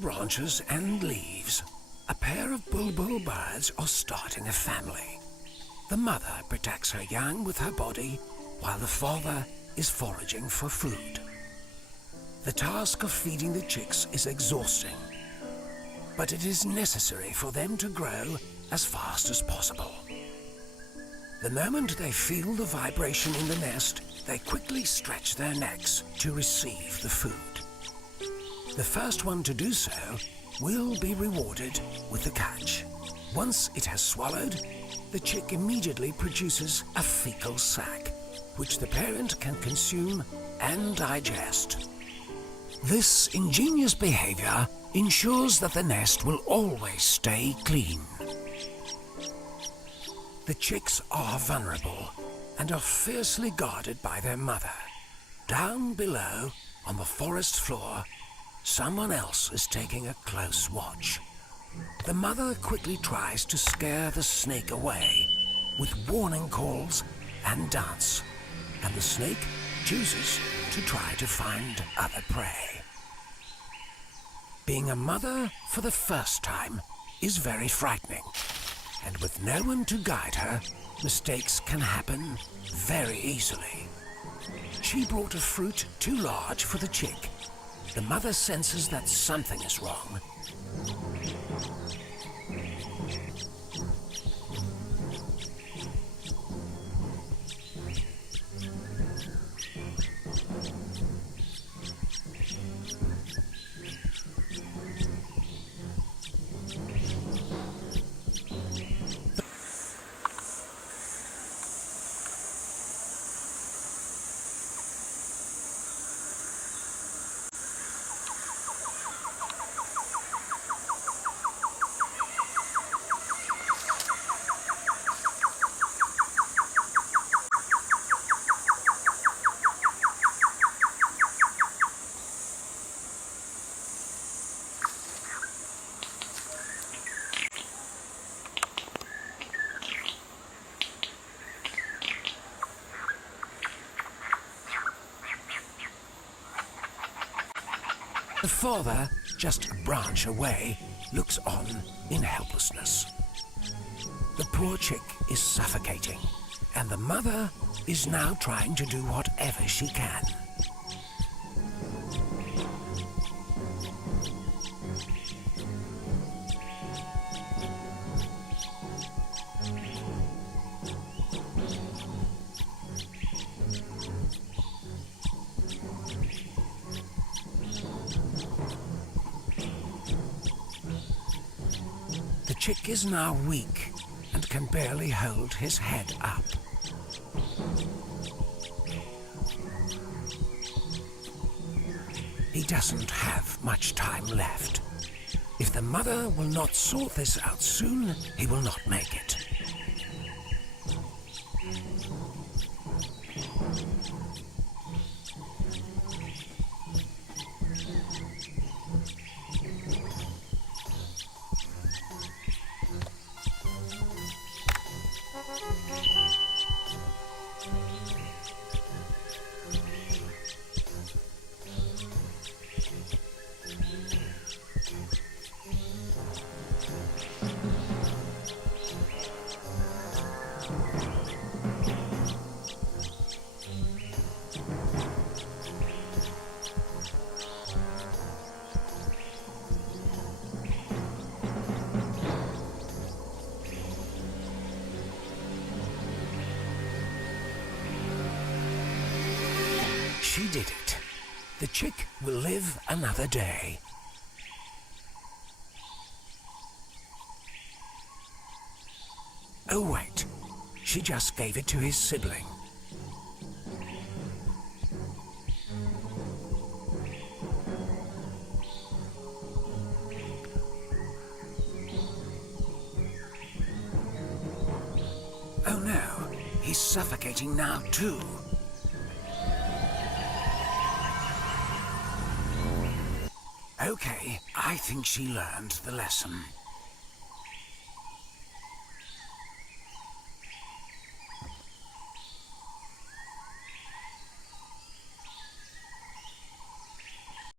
branches and leaves, a pair of bulbul birds are starting a family. The mother protects her young with her body, while the father is foraging for food. The task of feeding the chicks is exhausting, but it is necessary for them to grow as fast as possible. The moment they feel the vibration in the nest, they quickly stretch their necks to receive the food. The first one to do so will be rewarded with the catch. Once it has swallowed, the chick immediately produces a fecal sac, which the parent can consume and digest. This ingenious behavior ensures that the nest will always stay clean. The chicks are vulnerable and are fiercely guarded by their mother. Down below, on the forest floor, someone else is taking a close watch. The mother quickly tries to scare the snake away with warning calls and dance, and the snake chooses to try to find other prey. Being a mother for the first time is very frightening, and with no one to guide her, mistakes can happen very easily. She brought a fruit too large for the chick. The mother senses that something is wrong. The father, just a branch away, looks on in helplessness. The poor chick is suffocating, and the mother is now trying to do whatever she can. The chick is now weak and can barely hold his head up. He doesn't have much time left. If the mother will not sort this out soon, he will not make it. She did it. The chick will live another day. Oh wait, she just gave it to his sibling. Oh no, he's suffocating now too. Okay, I think she learned the lesson.